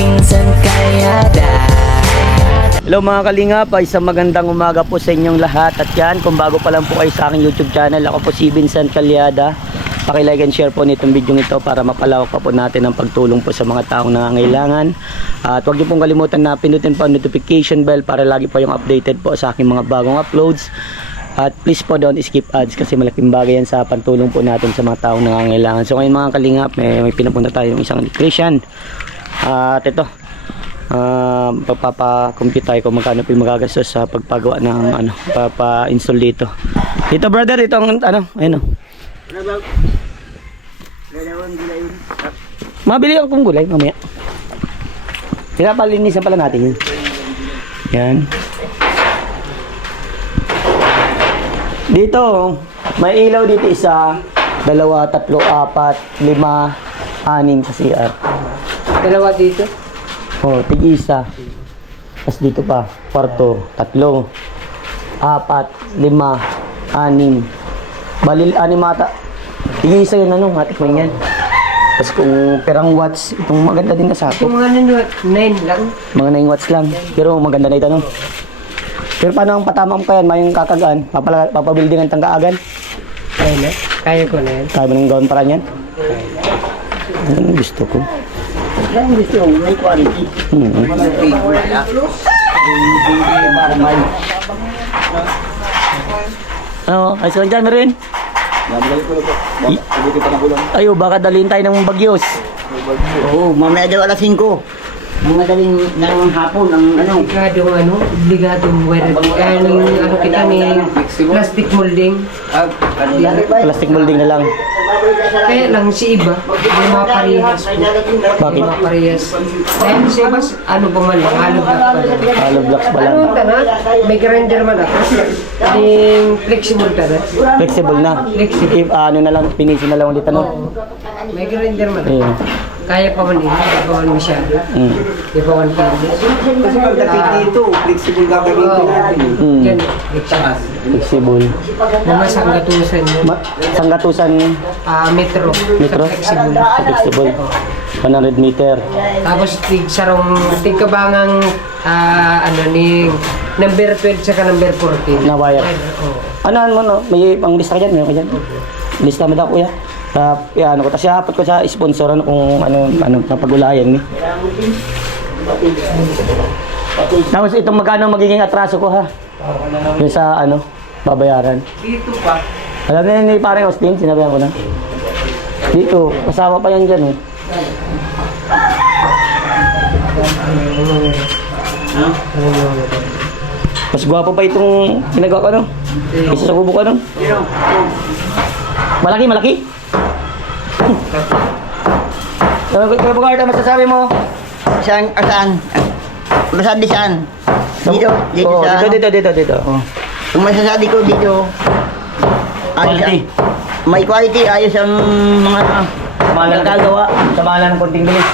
Pinsan Kalyada. Hello mga kalingap, isang magandang umaga po sa inyong lahat. At yan, kung bago pa lang po kayo sa aking YouTube channel, ako po si Vincent Kalyada. Paki-like and share po nitong video ito para mapalawak pa po natin ang pagtulong po sa mga taong nangangailangan. At huwag niyo pong kalimutan na pindutin po ang notification bell para lagi po yung updated po sa aking mga bagong uploads. At please po don't skip ads kasi malaking bagay yan sa pagtulong po natin sa mga taong nangangailangan. So ngayon mga kalingap, may pinapunta tayong isang electrician. At ito, pagpapa-compute tayo kung magkano po yung magagastos sa pagpagawa ng papa-install dito. Dito brother, ito ang ayun o. Mabili akong gulay mamaya. Pinapalinisan pala natin yun. Yan. Dito, may ilaw dito isa, dalawa, tatlo, apat, lima, anim sa CR. Dalawa dito? Oh, tig-isa. Tapos dito pa, kwarto, tatlo, apat, lima, anim. Balil, anim ata. Tig-isa yun matik mo yan. Tapos kung perang watts, itong maganda din na sako. Yung mga 9 lang. Mga 9 watts lang. Pero maganda na ito Pero paano ang patamam ko yan, may kakagaan, papabuilding ang tangkaagan. Kaya na? Kaya ko na yan. Kaya mo nang gawin para yan? Ano gusto ko? Yan gusto ko, may quality. Ano, ay saan dyan rin? Ayo, baka dalhin tayo ng bagyos. Oo, mamaya daw alas 5. Ang madaling ng hapon, ang Obligadong weather. Kaya kita ni plastic molding. Plastic molding na lang. Kaya lang si iba, may mga parehas po. Bakit? Mga parehas. Kaya si iba, ba man lang, hollow block pa lang. Hollow blocks pa lang. May grinder man ako. Yung flexible ka na. Flexible na. Flexible. If na lang, pinisin na lang ulit Oo. May grinder man. Ayun. Kaya pa man hindi pa man masyado. Hindi pa man kilos. Kasi pagdating dito, flexible gagamitin natin. Yan, Flexible. mga sanggatusan yun. Sanggatusan Metro. metro? Sa flexible. Flexible. 100 meter. Tapos tigkabangang ni number 12 saka number 14. Na wire. Oo. Ano mo no? May pang lista ka dyan? Meron ka dyan? Lista mo daw kuya. Ko tapos hapot ko sa sponsor kung ano napagulayan ni. Tapos itong magkano magiging atraso ko ha? Yung sa babayaran. Dito pa. Alam na ni pare Austin, sinabihan ko na. Dito, kasama pa yan dyan Mas gwapo pa itong ginagawa ko Isa sa kubo ko Malaki? Kaya Bugard, ang masasabi mo? Saan? Basta di saan? Dito sa Dito. Kung masasabi ko dito, Quality. May quality, ayos ang mga nagagawa. Samalan ng konting bilis.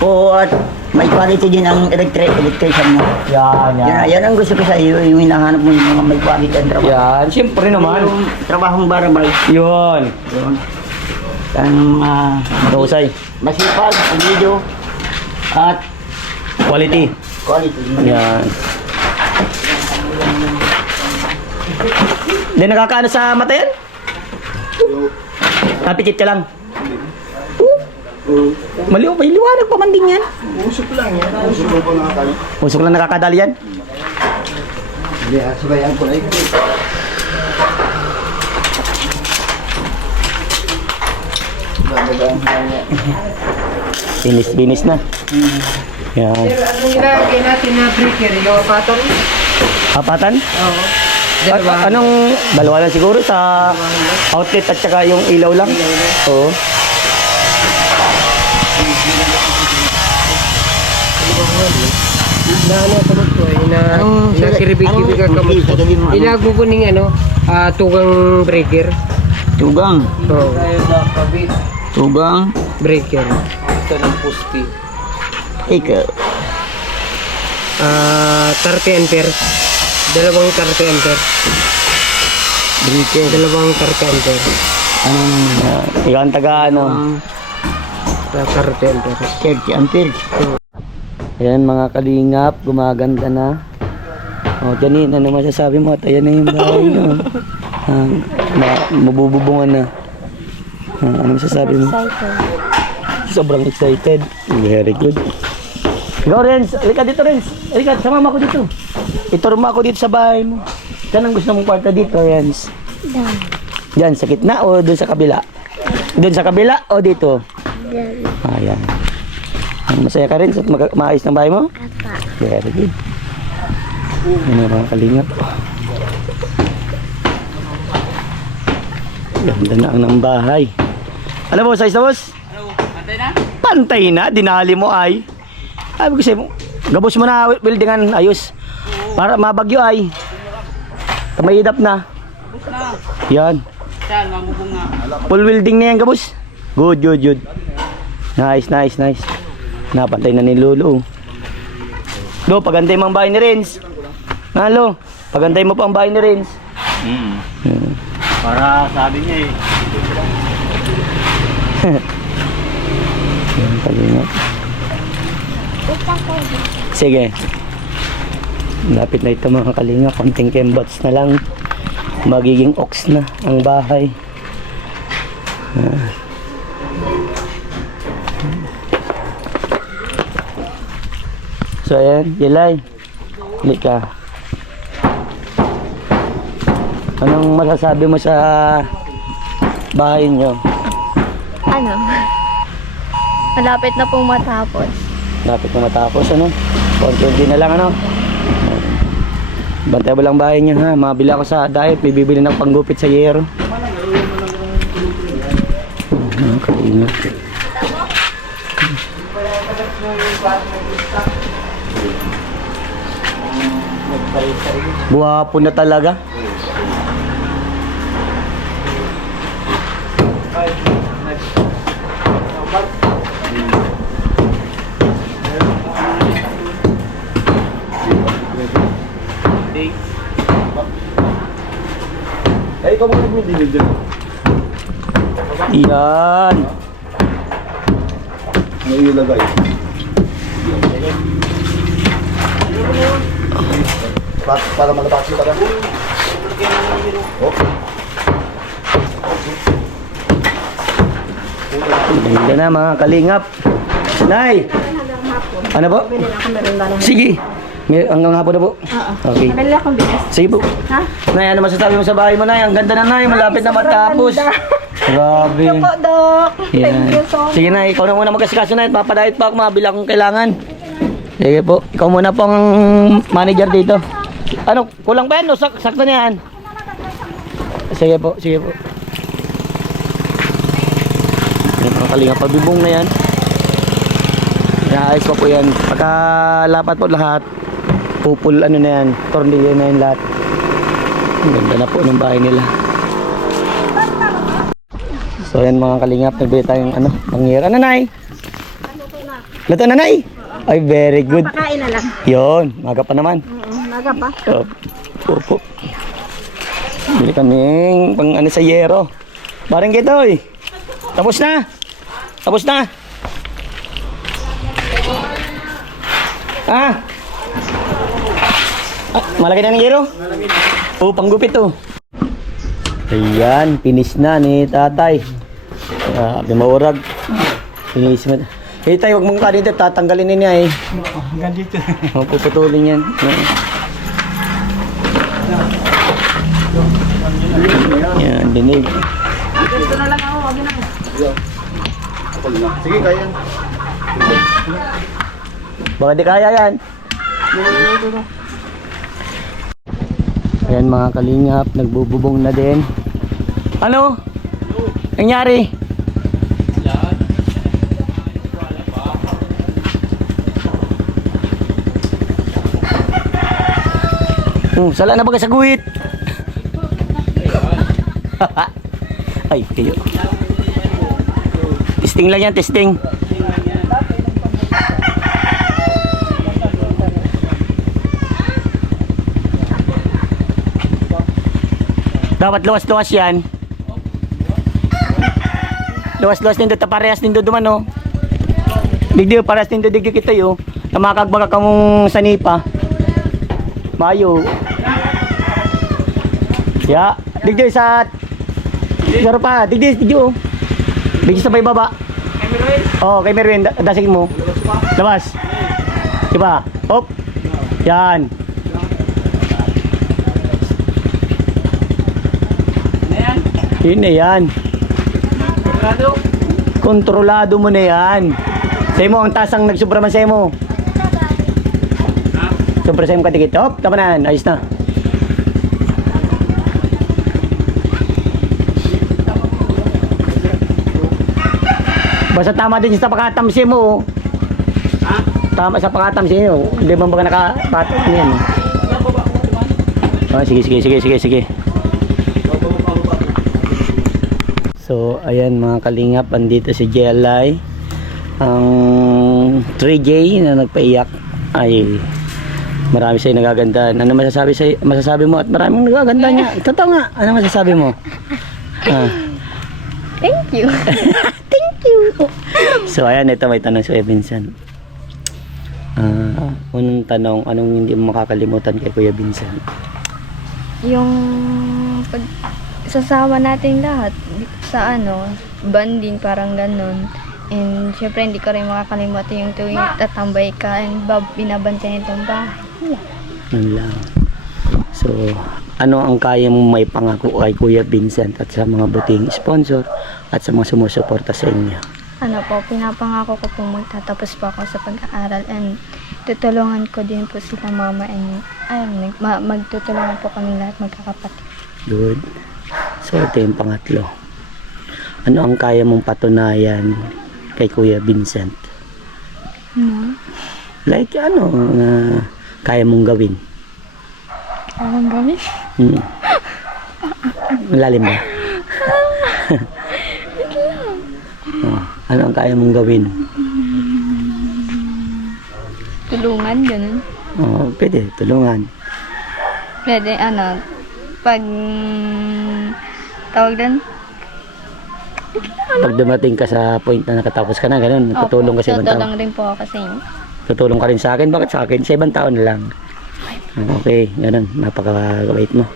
Oo, at may quality din ang electrician mo. Yan ang gusto ko sa iyo, yung hinahanap mo yung mga may quality ang trabaho. Yan, siyempre naman. Yung trabahong barabay. Yun. Ang Mahusay. masipag, video, at Quality. quality. Yan. Hindi nakakaano sa mata yan? Napikit ka lang. May liwanag pa man din yan. Usok lang yan. Usok lang nakakadali yan. Hindi, sabayan ko lang. Binis na. Yan. Pero anong ilagay natin na breaker? Yung apatan? Apatan? Oo. Dalawa lang siguro sa outlet at saka yung ilaw lang. Oo. Kiribig-kiribig ka kamot. Ilago ko ning tugang breaker. Tugang. Oo. Tugang. Breaker. Ikaw. 30 ampere. Dalawang 30 ampere. Breaker. Dalawang 30 ampere. Ikaw ang taga 30 ampere. 30 amperes. Ayan mga kalingap, gumaganda na. O, Janine, ano masasabi mo? At ayan na yung bahay nyo. Mabububungan na. Ano masasabi mo? Sobrang excited. Very good. Ikaw, Renz. Halika dito, Renz. Halika, samama ko dito. Ituro mo ako dito sa bahay mo. Saan ang gusto mong kwarto dito, Renz? Diyan, sa gitna o doon sa kabila? Doon sa kabila o dito? Diyan. Ayan. Masaya ka rin? Maayos ng bahay mo? Very good. Ano mga kalingap? Ganda na ang ng bahay. Ano boss? Ayos na boss? Pantay na? Pantay na? Dinali mo ay. Ay, kasi gabos mo na buildingan. Ayos. Para mabagyo ay. Kamayidap na. Gabos na. Yan. Yan, mamubong na. Full welding na yan gabos. Good, good, good. Nice, nice, nice. Napantay na ni Lolo. Do, pagantay mo ang bahay ni Renz. Halo, pagantay mo pa ang bahay ni Renz. Para sabi niya eh. Yan, kalingap. Sige. Lapit na ito mga kalingap. Konting kembots na lang. Magiging ox na ang bahay. So ayan, Yelay. Hindi ka. Anong masasabi mo sa bahay nyo? Ano? Malapit na pong matapos. Lapit na matapos, ano? Konti na lang, ano? Bantay mo lang bahay nyo, ha? Mabili ako sa diet. May bibili ng panggupit sa yero. Kaingat. Buwapo na talaga. Eh, ikaw mo nag-video dyan. Yan. Ano ilagay? Para malabas yung taga. Okay. Ganda na mga kalingap. Nay! Ano po? Sige. Hanggang hapon na po. Okay. Nabili akong bigas. Sige po. Ha? Nay, ano masasabi mo sa bahay mo, Nay? Ang ganda na, Nay. Malapit na matapos. Grabe. Thank you po, Dok. Yan. Thank you so much. Sige, Nay. Ikaw na muna mag-asikaso, Nay. Papadayit pa ako. Mabila akong kailangan. Sige po. Ikaw muna po ang manager dito. Ano? Kulang ba yan? O sakto na yan? Sige po. Sige po. Yan ang kalingap. Pabibong na yan. Inaayos pa po yan. Pagkalapat po lahat, pupul ano na yan, tornilyo na yan lahat. Ang ganda na po ng bahay nila. So yan mga kalingap, nagbili tayong ano, pangyera. Nanay? Luto na, Nay? Ay, very good. Pakain na lang. Yun, maga pa naman. Maga pa. Opo. Bili kaming pang ano sa yero. Parang Kitoy. Tapos na. Tapos na. Ah, malaki na ng yero? Oo, panggupit to. Ayan, finish na ni tatay. Bimaurag. Finish mo. Eh tayo, huwag mong kanito, tatanggalin niya eh. Hanggang dito. Puputulin yan. Yan, dinig. Dito na lang ako. Wag na. Sige, kaya yan. Baka di kaya yan. Ayan mga kalingap, nagbububong na din. Ano? Nangyari? Sala na baga sa guhit. Ay, kayo. Testing lang yan, testing. Dapat luwas-luwas yan. Luwas-luwas din doon, parehas din doon duman, no? Digdi, paras din digdi kita yo. Tamakagbaga ka mong sanipa. Mayo. Ya, digdi sa Saro pa, digdi oh. Digdi sa baba. Oh, kay Merwin, dasig mo. Labas. Diba? Hop. Yan. Yun na yan. Kontrolado mo na yan. Sa'yo mo, ang tasang nagsubra man sa'yo mo. Sobra sa'yo mo katikit. Hop, tama na yan. Ayos na. Basta tama din sa pakatamsi mo. Tama sa pakatamsi mo. Hindi mo ba nakapato? Ano yan? Oh, sige. So, ayan mga kalingap, andito si JLI. Ang 3J na nagpaiyak ay marami sa'yo nagagandahan. Ano masasabi mo at maraming nagaganda niya? Totoo nga, ano masasabi mo? Thank you. Thank you. So, ayan, ito may tanong si Kuya Vincent. Unang tanong, anong hindi mo makakalimutan kay Kuya Vincent? Yung pag sasama natin lahat sa banding, parang ganun. And syempre hindi ko rin makakalimutan yung tuwing tatambay ka and binabantayan itong bahay. Yun lang. So, ano ang kaya mong may pangako kay Kuya Vincent at sa mga buting sponsor at sa mga sumusuporta sa inyo? Pinapangako ko po magtatapos po ako sa pag-aaral and tutulungan ko din po sila mama and magtutulungan po kami lahat magkakapatid. Good. So, ito yung pangatlo. Ano ang kaya mong patunayan kay Kuya Vincent? Like, kaya mong gawin? Anong gawin? Malalim ba? Ano ang kaya mong gawin? Tulungan, ganun. Pwede, tulungan. Pwede, pag tawag din? Pag dumating ka sa point na nakatapos ka na, ganun, tutulong ka sa ibang tao. Tutulong rin po ako sa inyo. Tutulong ka rin sa akin? Bakit sa akin? Sa ibang tao na lang. Okay, ganun, napakagabait mo.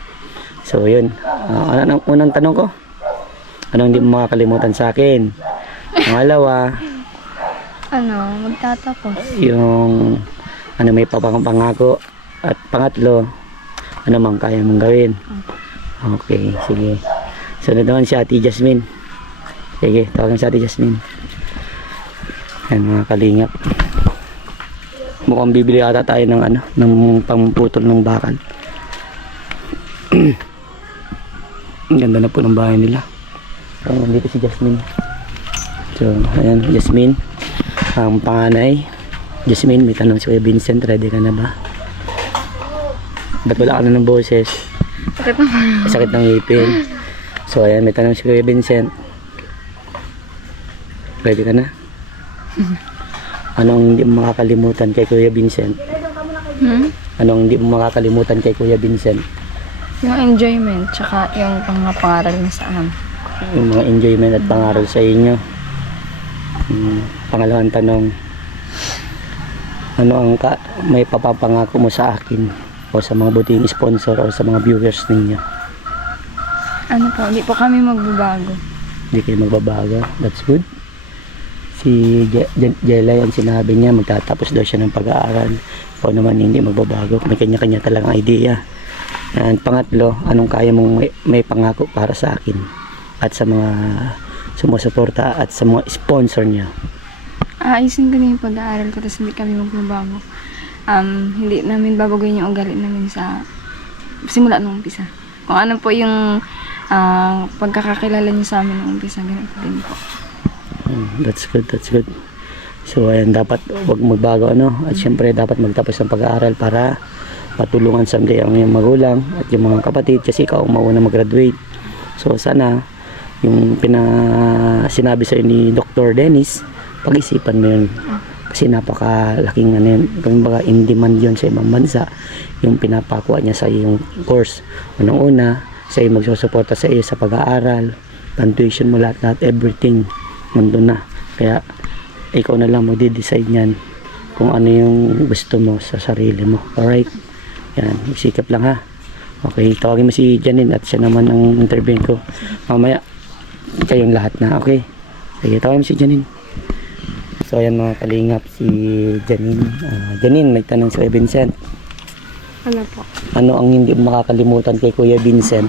So, yun. Ano ang unang tanong ko? Anong hindi mo makakalimutan sa akin? Pangalawa, Magtatapos. yung may pangako. At pangatlo, ano mang kaya mong gawin. Okay, sige. Sunod naman si Ate Jasmine. Sige, tawagan si Ate Jasmine. Ayan mga kalingap. Mukhang bibili ata tayo ng pangputol ng bakal. Ang ganda na po ng bahay nila. Dito si Jasmine. So, ayan, Jasmine. Ang panganay. Jasmine, may tanong si Kuya Vincent. Ready ka na ba? Ba't wala ka na ng boses? Sakit ng ngipin. So, ayan, may tanong si Kuya Vincent. Ready ka na? Anong hindi mo makakalimutan kay Kuya Vincent? Anong hindi mo makakalimutan kay Kuya Vincent? Yung enjoyment, tsaka yung pangaral na sa amin. Yung mga enjoyment at pangaral sa inyo. Pangalawang tanong, ano ang may papapangako mo sa akin o sa mga buting sponsor o sa mga viewers ninyo? Hindi po kami magbabago. Hindi kayo magbabago. That's good. Si Jela yan, sinabi niya magtatapos daw siya ng pag-aaral. O naman hindi magbabago. May kanya-kanya talagang idea. And pangatlo, anong kaya mong may pangako para sa akin at sa mga sumusuporta at sa mga sponsor niya? Ayusin ko na yung pag-aaral ko, tapos hindi kami magbabago. Hindi namin babaguhin yung ugali namin sa simula nung umpisa. Kung ano po yung pagkakakilala niyo sa amin nung umpisa, ganun po din po. That's good, that's good. So ayan, dapat wag magbago at syempre dapat magtapos ng pag-aaral para patulungan someday ang iyong magulang at yung mga kapatid kasi ikaw ang mauna mag-graduate. So sana yung sinabi sa'yo ni Dr. Dennis, pag-isipan mo yun kasi napakalaking kumbaga in demand yun sa ibang bansa yung pinapakuha niya sa yung course. Unang-una sa iyo magsusuporta sa iyo sa pag-aaral, tuition mo, lahat everything nandun na. Kaya ikaw na lang magde-decide niyan kung ano yung gusto mo sa sarili mo. Alright? Yan, magsikap lang ha. Okay, tawagin mo si Janine at siya naman ang interview ko. Mamaya, kayong lahat na. Okay? Sige, tawagin mo si Janine. So, ayan mga kalingap, si Janine. Janine, may tanong sa Kuya Vincent. Ano po? Ano ang hindi mo makakalimutan kay Kuya Vincent?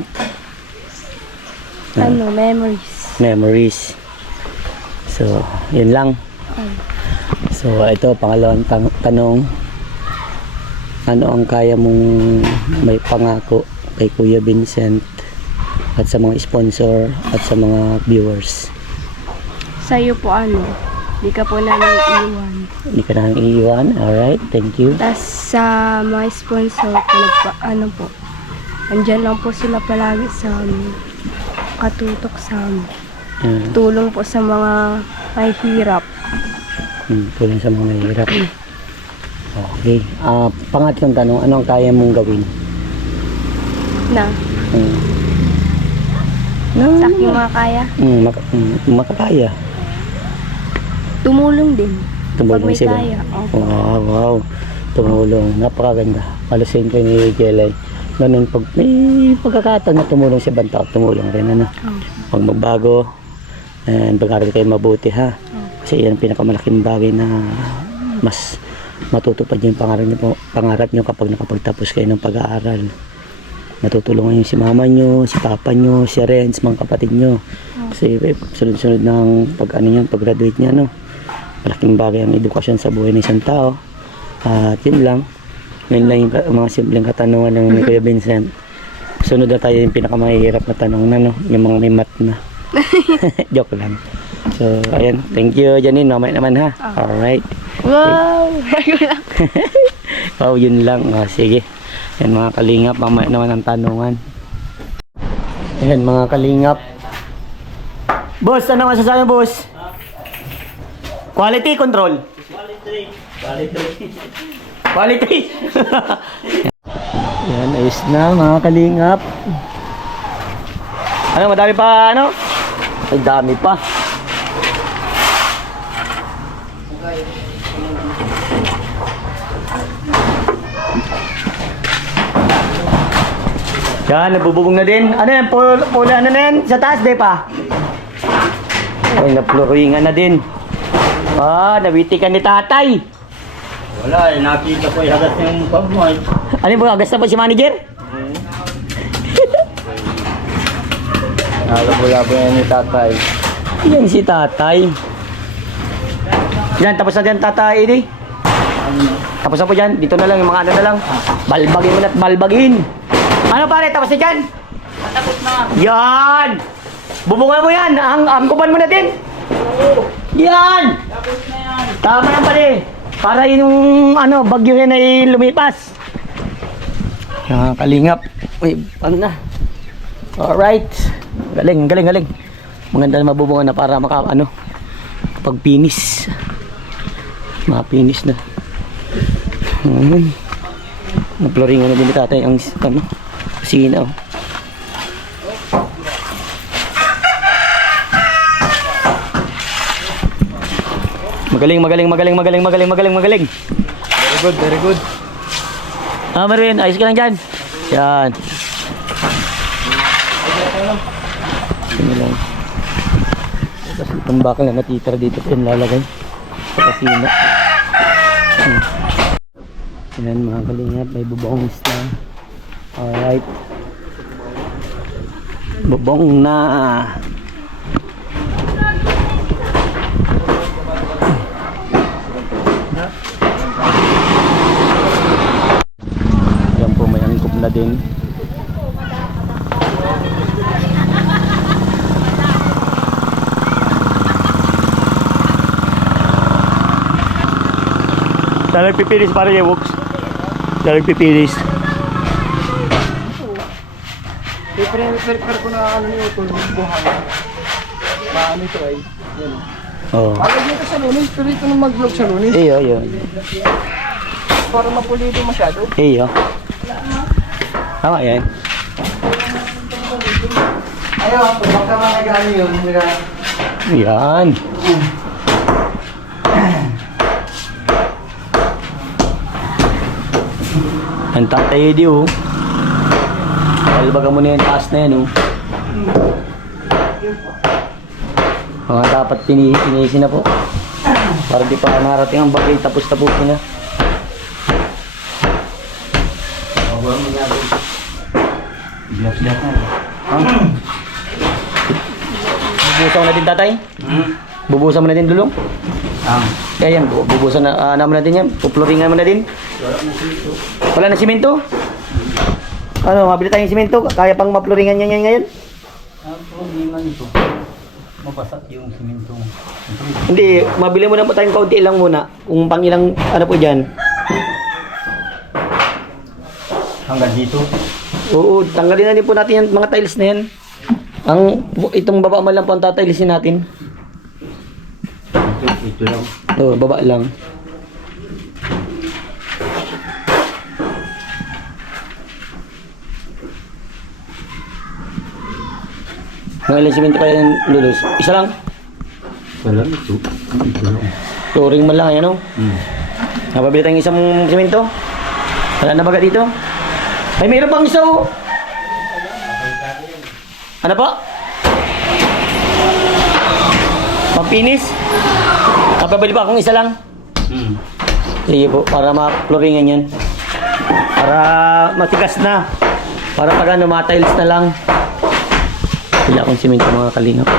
Ano, memories. Memories. So, yun lang. So, ito, pangalawang tanong. Ano ang kaya mong may pangako kay Kuya Vincent at sa mga sponsor at sa mga viewers? Sa'yo po di ka po namin iiwan. Hindi ka nang iiwan. Alright, thank you. Tapos sa mga sponsor po, andyan lang po sila palagi sa amin. Katutok sa amin. Tulong po sa mga mahihirap. Tulong sa mga mahirap. Okay. Pangatlong tanong, ano ang kaya mong gawin? Na, sa aking mga kaya, Makakaya. tumulong din. Tumulong Pag may sila. kaya. Opo. Wow. Tumulong. Napakaganda. Palasin ko ni Jelay. Ganun, pag may pagkakataon na tumulong si Bantao, tumulong rin. Pag magbago, and pag-aral kayo mabuti ha. Kasi yan ang pinakamalaking bagay na mas matutupad yung pangarap nyo kapag nakapagtapos kayo ng pag-aaral. Matutulungan nyo si mama nyo, si papa nyo, si Renz, mga kapatid nyo. Kasi sunod-sunod ng pag-graduate niya, no? Malaking bagay ang edukasyon sa buhay ng isang tao. At yun lang yung mga simpleng katanungan ng Kuya Vincent. Sunod na tayo yung pinakamahirap na tanong na, no? Yung mga may math na. Joke lang. So, ayan. Thank you, Janine. Mamaya naman ha. Alright. Wow! Oh, yun lang. Sige. Yan mga kalingap. Mamaya naman ang tanungan. Ayan mga kalingap. Boss, ano masasabi mo, boss? Quality control. Quality. Yan, ayos na mga kalingap. Ano, madami pa ano? Ay, dami pa. Yan, nabububong na din. Ano yan? Pula na yan? Sa taas, de pa? Ay, napluringan na din. Nawitikan ni tatay. Wala nakita ko hagas yung pagmuhay. Ano yung hagas na po si manager? Nalabula-labo yan ni tatay. Yan si tatay. Yan, tapos na dyan tatay, Edi. Tapos na po dyan. Dito na lang, yung mga ano na lang. Balbagin mo na at balbagin. Ano pare, tapos na dyan? Tapos na. Yan! Bubungan mo yan. Angkupan mo na din. Yan! Tapos na yan. Tama yan pare. Para yung bagyo yan ay lumipas. Yan, kalingap. Uy, ano na? Alright. Galing. Maganda na mabubungan na para pagpinis. Mapinis na. Naploringan na din ni tatay ang kusina. Magaling. Very good. Marin, ayos ka lang dyan. Yan. Sino lang. Tapos itong bakal na natitira dito pa yung lalagay sa kasina. Yan mga kalingap, may bubongs na. Alright. Bubong na. Yan po, may angkop na din. Dalag pipilis para yung works. Dalag pipilis. Prepare ko na nito buhay. Paano ito ay? Yan. Oo. Alagyan nito sa lunis, pero ito nang mag-vlog sa lunis. Iyo. Para mapulido masyado. Iyo. Tama yan. Ayaw, baka mga gani yun. Yan. Ang tatay di oh. Albaga mo na yung taas na yan oh. Mga dapat pinisi na po. Para di pa narating ang bagay tapos na po na. Bubusan mo na din tatay? Bubusan mo na din dulong? Kaya yan, bubusan na naman natin yan. Pupluringan mo na din. Wala na simento? Ano, mabili tayong simento? Kaya pang mapluringan yan ngayon? Problema nito. Mabasak yung simento. Hindi, mabili mo na po tayong kaunti lang muna. Kung pang ilang, ano po dyan. Hanggang dito. Oo, tanggalin na din po natin yung mga tiles na yan. Itong baba man lang po ang tatailisin natin. Ito lang. Oo, baba lang. Mga ilang simento kaya yung lulus? Isa lang? Wala ito. Ito lang. Flooring man lang, ayan o. Napabili tayong isang simento. Wala na baga dito? Ay, mayroon pang isa o. Ano po? Pampinis? Napabili pa akong isa lang. Sige po, para ma-flooringan yan. Para matigas na. Para pag ano, ma-tiles na lang. Wala akong simento mga kalingap.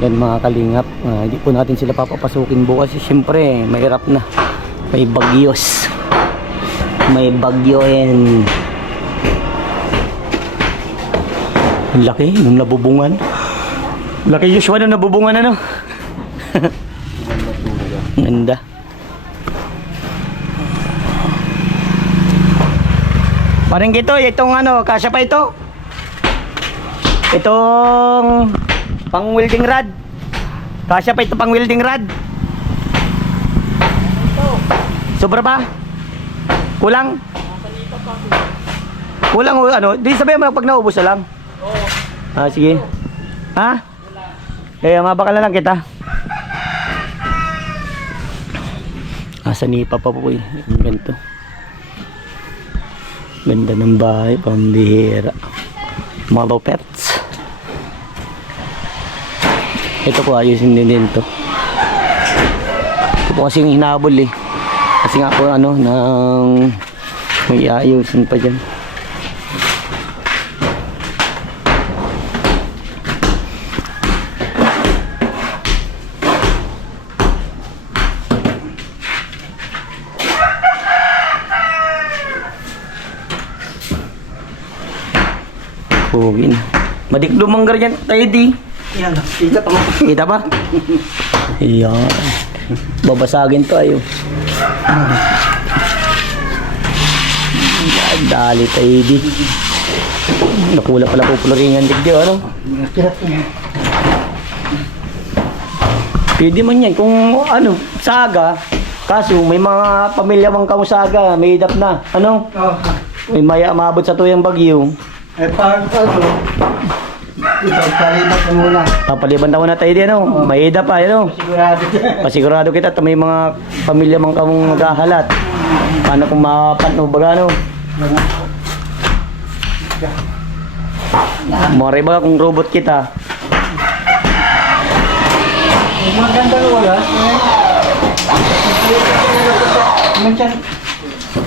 Yan mga kalingap. Hindi po natin sila papapasukin bukas. Siyempre, mahirap na. May bagyos. May bagyo yan. Ang laki nung nabubungan. Laki Joshua nung nabubungan ano. Ganda. Parang ito, itong ano, kasya pa ito. Itong pang welding rod. Kasya pa ito pang welding rod. Sobra pa? Kulang? Kulang o ano? Di sabihin mo pag naubos na lang. Ah, sige. Ha? Kaya mabakal na lang kita. Sa nipa pa po eh. Ang ganito. Ganda ng bahay, pambihira. Malo pets. Ito po, ayusin din to. Ito po kasing hinabol eh. Kasi nga po ano, nang may ayusin pa dyan. Pugin. Madik lumanggar yan tayo di. Kita pa? Iyan. Babasagin to ayo. Dali tayo di. Nakula pala po floringan digdi ano? Pwede man yan kung ano, saga. Kaso may mga pamilya mang kamusaga, may idap na. Ano? May maya maabot sa tuyang bagyo. Eh, parang ano, ipagpalibat mo muna. Papaliban tayo na tayo din, ano? May ida pa, ano? Sigurado. Pasigurado kita, may mga pamilya mang kamong maghahalat. Paano kung mapano, baga, ano? Mori ba kung robot kita? Maganda na wala.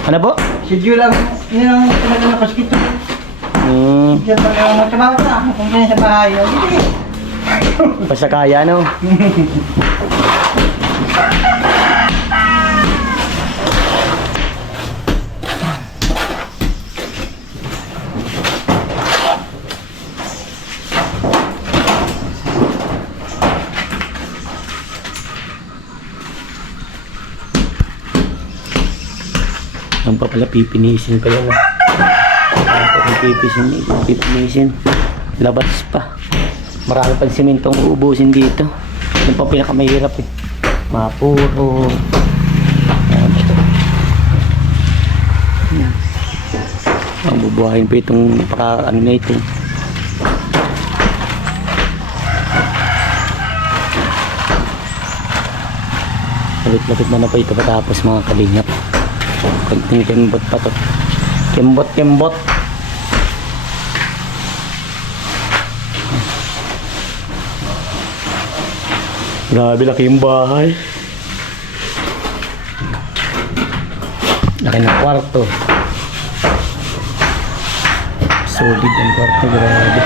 Ano po? Si Diyo lang, yun ang pinaganapas kita. Diyan pa lang magtrabaho na. Kung ganyan sa bahay. Basta kaya, no? Ang pa pala pipinisin pa yan. Pipinisin. Labas pa. Marami pang simentong uubusin dito. Yung pa pinakamahirap eh. Mapuro. Ang bubuhayin pa itong ano na ito. Lapit-lapit na pa ito patapos mga kalingap. Konting kembot pa to. Kembot. Grabe, laki yung bahay. Laki ng kwarto. Solid ang kwarto, grabe.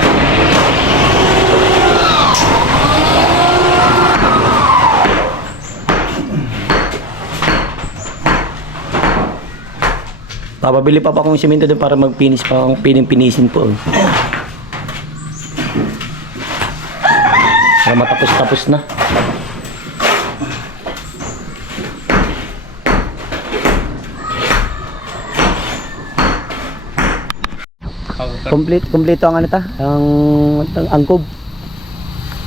Papabili pa akong simento doon para mag-finish pa akong pinisin po. Para matapos-tapos na. Kompleto ang ano ta? Ang angkob.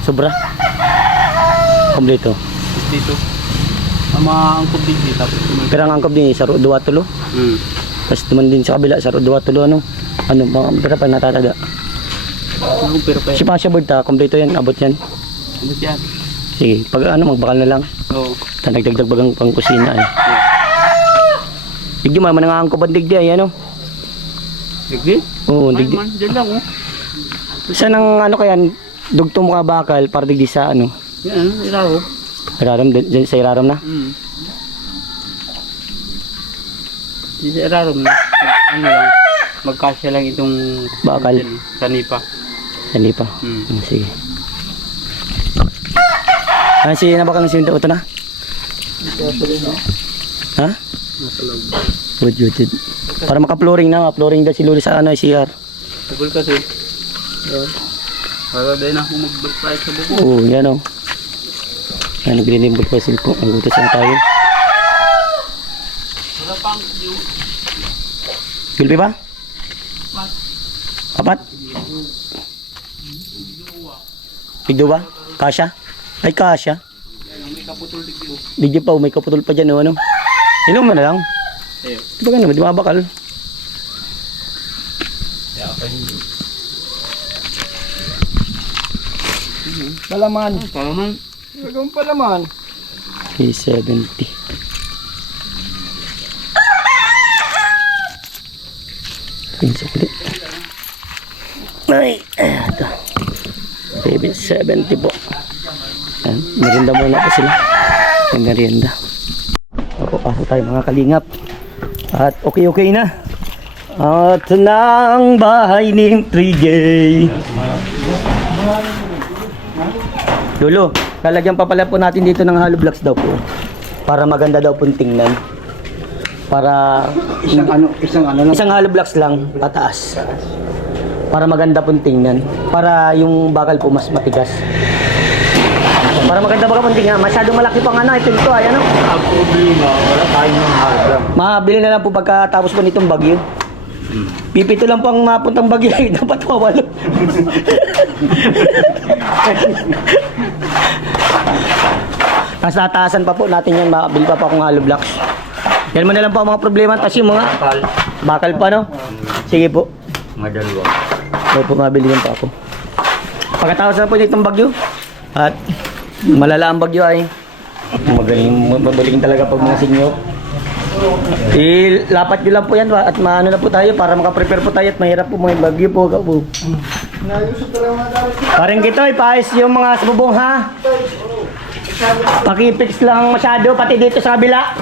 Sobra. Kompleto. Dito. Ang mga angkop din tapos Pero ang angkob din sa duwa tulo. Tapos naman din sa kabila sa duwa tulo ano. Ano mga pa natataga. pero pa. Si Pasha Bird ta, kompleto yan, abot yan. Ano yan? Sige, pag ano magbakal na lang. Oo. Nagdagdag bagang pang kusina ay. Digdi man angkob ang digdi ay ano. Digdi? Oo, digdi. Man, dyan lang oh. Saan ang ano kaya dugtong mo ka bakal para digdi sa ano? Yan, ilaw. Iraram din sa iraram na. Di sa irarom na. Ano lang. Magkasya lang itong Bakal. Sanipa. Hindi pa. Sige. Ano si nabakal ng simento ito na? Ha? Good. Para maka-flooring na, flooring daw si Luli sa ano, CR. Tugol kasi. Para din ako mag-backfire sa buko. Oo, yan o. Yan, naglilimbol pa yung cellphone. Ang gutas na tayo. Wala pang view. Gulpi ba? Apat? Tigdo ba? Kasya? Ay, kasya. May kaputol digyo. Digdi pa, may kaputol pa dyan o ano. Ilong mo na lang. Ayaw. Di ba ganun? Di ba bakal? Palaman. Palaman. Gagawin palaman. P70. Pinsok ulit. Ay, ito. 770 po. Ayan, merienda muna po sila. May merienda. Papapasok tayo mga kalingap. At okay na. At na ang bahay ni 3J. Lolo, lalagyan pa pala po natin dito ng hollow blocks daw po. Para maganda daw po tingnan. Para Isang ano lang. isang hollow blocks lang pataas. Para maganda po tingnan. Para yung bakal po mas matigas. Para maganda po tingnan. Masyadong malaki pang ano, ito ay ano. Ang problema, wala tayong mahalaga. Mabili na lang po pagkatapos po nitong bagyo. Pipito lang po ang mapuntang bagyo. Dapat mawalo. Tapos nataasan pa po natin yan. Makabili pa po akong hollow blocks. Yan mo na lang po ang mga problema. Tapos yung mga bakal pa no. Sige po. Madalwa. So po mabili yan pa ako. Pagkatapos na po nitong bagyo. At malala ang bagyo ay magaling talaga pag mga sinyo. Lapat nyo lang po yan at maano na po tayo para makaprepare po tayo at mahirap po mga bagyo po. Parang gito ipaayos yung mga sabubong ha. Pakipix lang masyado pati dito sa kabila.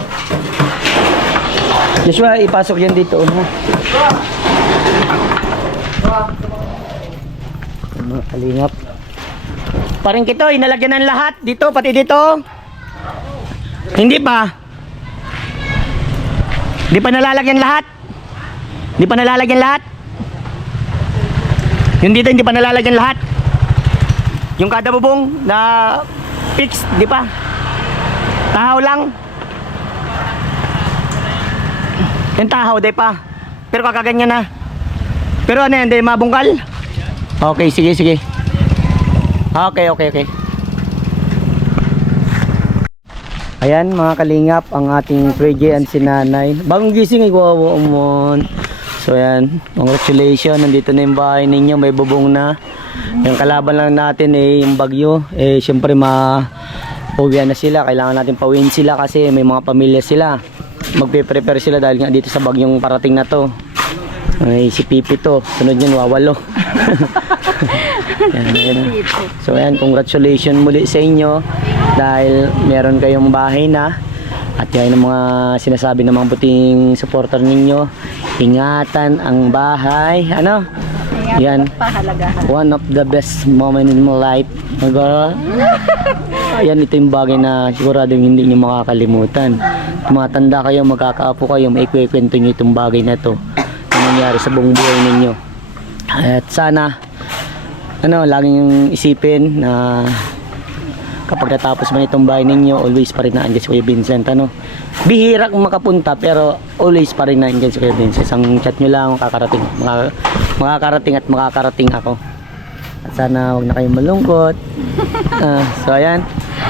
Joshua ipasok yan dito. Mga kalingap. Parang gito inalagyan ng lahat dito pati dito. Hindi pa. Di pa nalalagyan lahat? Di pa nalalagyan lahat? Yung dito hindi pa nalalagyan lahat? Yung kada bubong na fix, di pa? Tahaw lang? Yung tahaw, di pa? Pero kakaganyan na? Pero ano yan, di mabungkal? Okay, sige. Okay. Ayan mga kalingap, ang ating Freje and si Nanay. Bagong gising ay wawa umon. So ayan, congratulations, nandito na yung bahay ninyo, may bubong na. Yung kalaban lang natin yung bagyo. Siyempre uwian na sila, kailangan natin pawin sila kasi may mga pamilya sila. magpe-prepare sila dahil nga dito sa bagyong parating na to. Ay, si Pipi to, sunod yun, wawalo. Yan. So ayan, congratulations muli sa inyo dahil meron kayong bahay na. At yan ang mga sinasabi ng mga buting supporter ninyo. Ingatan ang bahay. Ano? Yan. One of the best moment in my life. Ayan, ito yung bagay na siguradong hindi nyo makakalimutan. Tumatanda kayo, magkakaapo kayo, maikwento nyo itong bagay na to na nangyari sa buong buhay ninyo. At sana laging isipin na kapag natapos man itong bahay ninyo, always pa rin naandyan si Kuya Vincent. Bihira kung makapunta, pero always pa rin naandyan si Kuya Vincent. Isang chat nyo lang, makakarating at makakarating ako. At sana wag na kayong malungkot. So ayan,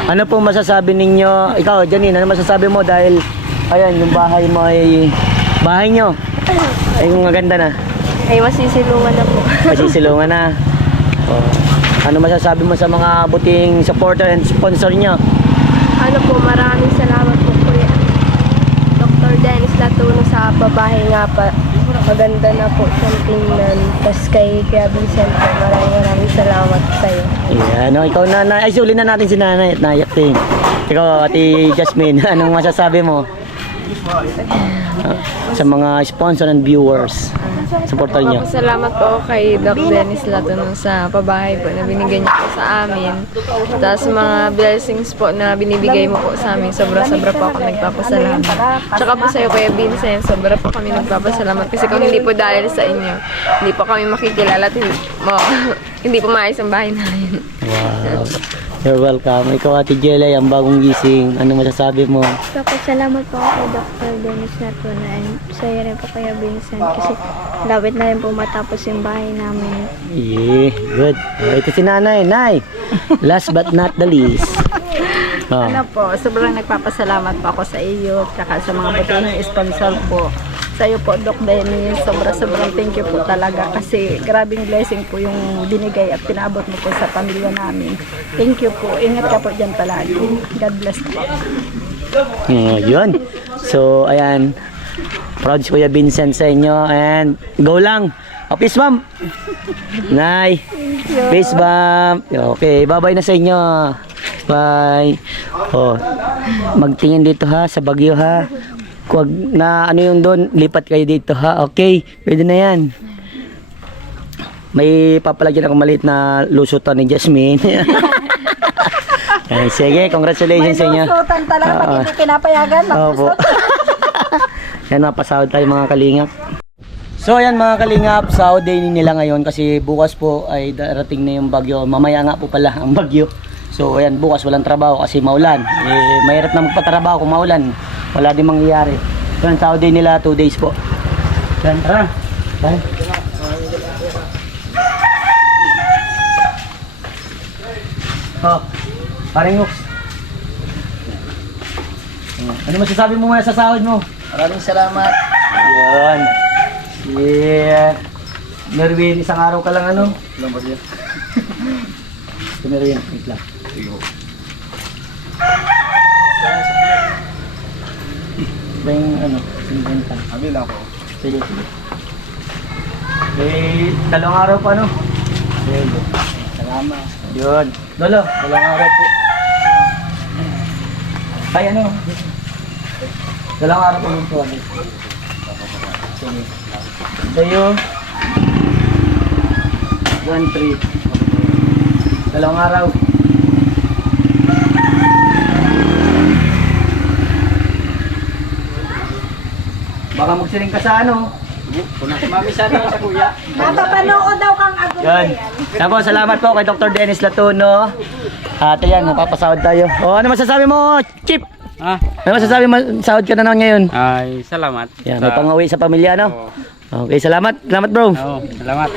ano pong masasabi ninyo? Ikaw Janine, ano masasabi mo dahil ayan, yung bahay mo ay bahay nyo ay kung maganda na? Ay, masisilungan na po. Masisilungan na. Ano masasabi mo sa mga buting supporter and sponsor nyo? Ano po, maraming salamat po Kuya Dr. Dennis Latuno sa pabahay nga pa. Maganda na po siyang tingnan. Tapos kay Kuya Vincent po, maraming salamat sa iyo. Ikaw nanay. Ay, suli na natin si nanay at nayak din. Ikaw, Ate Jasmine, anong masasabi mo? Sa mga sponsor and viewers, supporter nyo. Salamat po kay Doc Dennis Latuno sa pabahay po na binigay niyo po sa amin. Tapos mga blessings po na binibigay mo po sa amin. Sobra-sobra po ako nagpapasalamat. Tsaka po sa iyo Kuya Vincent, sobra po kami nagpapasalamat. Kasi kung hindi po dahil sa inyo, hindi po kami makikilala at hindi po maayos ang bahay namin. Wow. You're welcome. Ikaw Ate Jelay, ang bagong gising. Ano masasabi mo? Salamat po kay Dr. Dennis Latuno and sa'yo rin po Kuya Vincent kasi lapit na rin po matapos yung bahay namin. Yeah, good. Ito si nanay. Nay, last but not the least. Ano po, sobrang nagpapasalamat po ako sa iyo at sa mga butihing sponsor po. Sa iyo po, Doc Dennis, sobrang thank you po talaga kasi grabing blessing po yung binigay at pinabot mo po sa pamilya namin. Thank you po. Ingat ka po dyan palagi. God bless po. Yun. So, ayan. Proud si Kuya Vincent sa inyo and go lang. Peace bump. Nay. Peace bump. Okay, bye-bye na sa inyo. Bye. Magtingin dito ha sa Baguio ha. Huwag na ano yung doon, lipat kayo dito ha. Okay, pwede na yan. May papalagyan ako maliit na lusutan ni Jasmine. Ay, sige, congratulations sa inyo. May lusutan talaga pag hindi pinapayagan. Opo. Yan, mapasahod tayo mga kalingap. So ayan mga kalingap, sahod day nila ngayon kasi bukas po ay darating na yung bagyo. Mamaya nga po pala ang bagyo. So ayan, bukas walang trabaho kasi maulan. Mahirap na magpatrabaho kung maulan. Wala din mangyayari. So ang sahod day nila 2 days po. Yan, tara. Bye. Paring Oaks. Ano masasabi mo muna sa sahod mo? Maraming salamat. Yun. Merwin, isang araw ka lang ano? Ilang ba siya? Merwin, wait lang. Sige po. Ba yung ano, 50. Abi lang po. Sige, sige. Dalawang araw pa no? Sige. Salamat. Yun. Lolo, dalawang araw po. Ay ano? Dalawang araw po yung tuwan. Sige. Sa'yo. 1-3. Dalawang araw. Baka magsiring ka sa ano? Mami sana sa kuya. Napapanood daw kang agong Yan. Yan po, salamat po kay Dr. Dennis Latuno. At ayan, napapasahod tayo. O, ano masasabi mo, Chip? Ano masasabi mo, sahod ka na naman ngayon? Ay, salamat. Yan, may pangawi sa pamilya, no? Okay, salamat. Salamat, bro. Salamat.